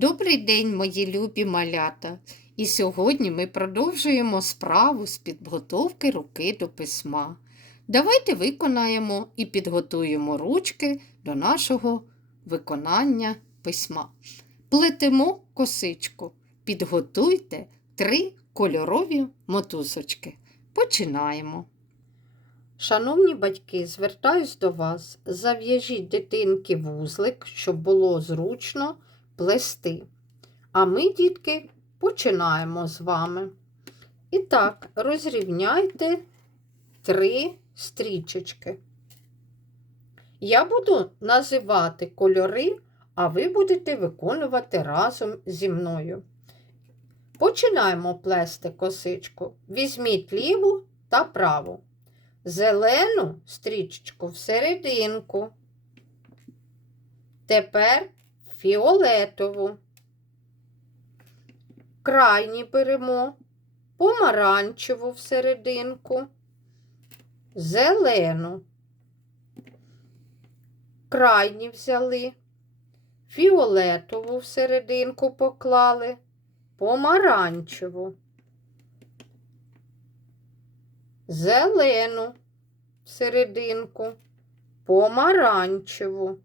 Добрий день, мої любі малята! І сьогодні ми продовжуємо справу з підготовки руки до письма. Давайте виконаємо і підготуємо ручки до нашого виконання письма. Плетемо косичку. Підготуйте три кольорові мотузочки. Починаємо. Шановні батьки, звертаюсь до вас. Зав'яжіть дитинки вузлик, щоб було зручно плести. А ми, дітки, починаємо з вами. І так, розрівняйте три стрічечки. Я буду називати кольори, а ви будете виконувати разом зі мною. Починаємо плести косичку. Візьміть ліву та праву. Зелену стрічечку всерединку. Тепер фіолетову. Крайні беремо, помаранчеву всерединку, зелену. Крайні взяли, фіолетову всерединку поклали, помаранчеву, зелену всерединку, помаранчеву.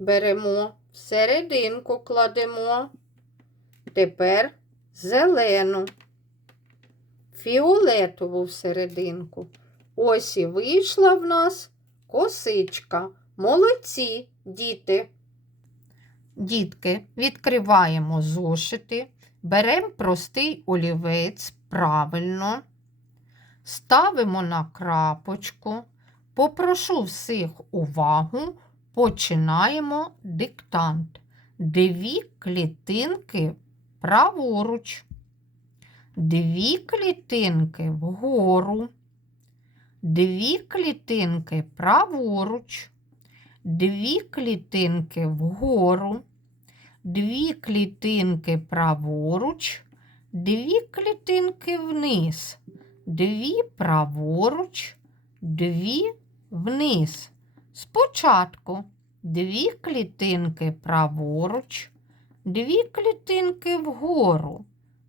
Беремо всерединку кладемо. Тепер зелену, фіолетову всерединку. Ось і вийшла в нас косичка. Молодці, діти. Дітки, відкриваємо зошити, беремо простий олівець правильно, ставимо на крапочку, попрошу всіх увагу. Починаємо диктант. Дві клітинки праворуч, дві клітинки вгору, дві клітинки праворуч, дві клітинки вгору, дві клітинки праворуч, дві клітинки вниз, дві праворуч, дві вниз. Спочатку дві клітинки праворуч, дві клітинки вгору,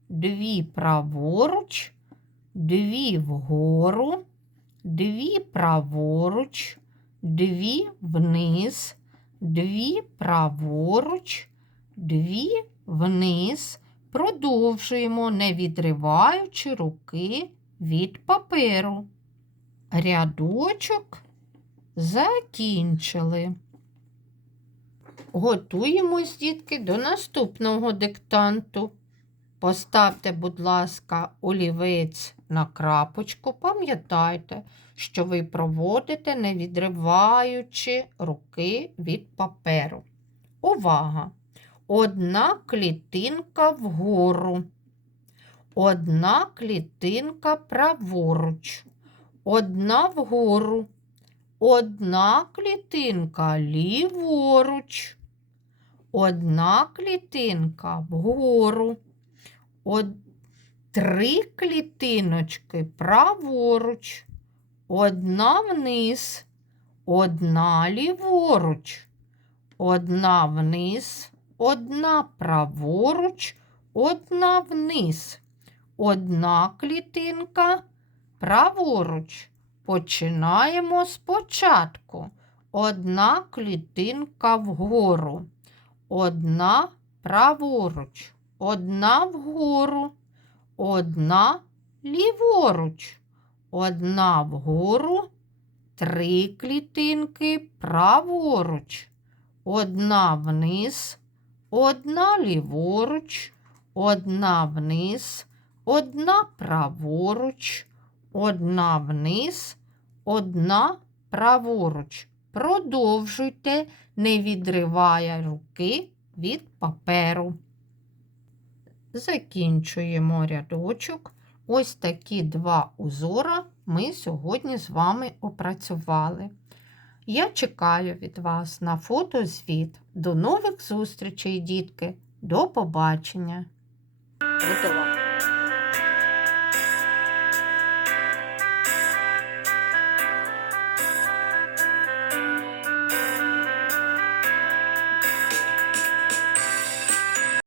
дві праворуч, дві вгору, дві праворуч, дві вниз, дві праворуч, дві вниз. Продовжуємо, не відриваючи руки від паперу. Рядочок закінчили. Готуємось, дітки, до наступного диктанту. Поставте, будь ласка, олівець на крапочку. Пам'ятайте, що ви проводите, не відриваючи руки від паперу. Увага! Одна клітинка вгору, одна клітинка праворуч, одна вгору. Одна клітинка ліворуч, одна клітинка вгору, од... три клітиночки праворуч, одна вниз, одна ліворуч, одна вниз, одна праворуч, одна вниз, одна клітинка праворуч. Починаємо спочатку. Одна клітинка вгору, одна праворуч, одна вгору, одна ліворуч, одна вгору, три клітинки праворуч, одна вниз, одна ліворуч, одна вниз, одна праворуч. Одна вниз, одна праворуч. Продовжуйте, не відриває руки від паперу. Закінчуємо рядочок. Ось такі два узора ми сьогодні з вами опрацювали. Я чекаю від вас на фотозвіт. До нових зустрічей, дітки. До побачення.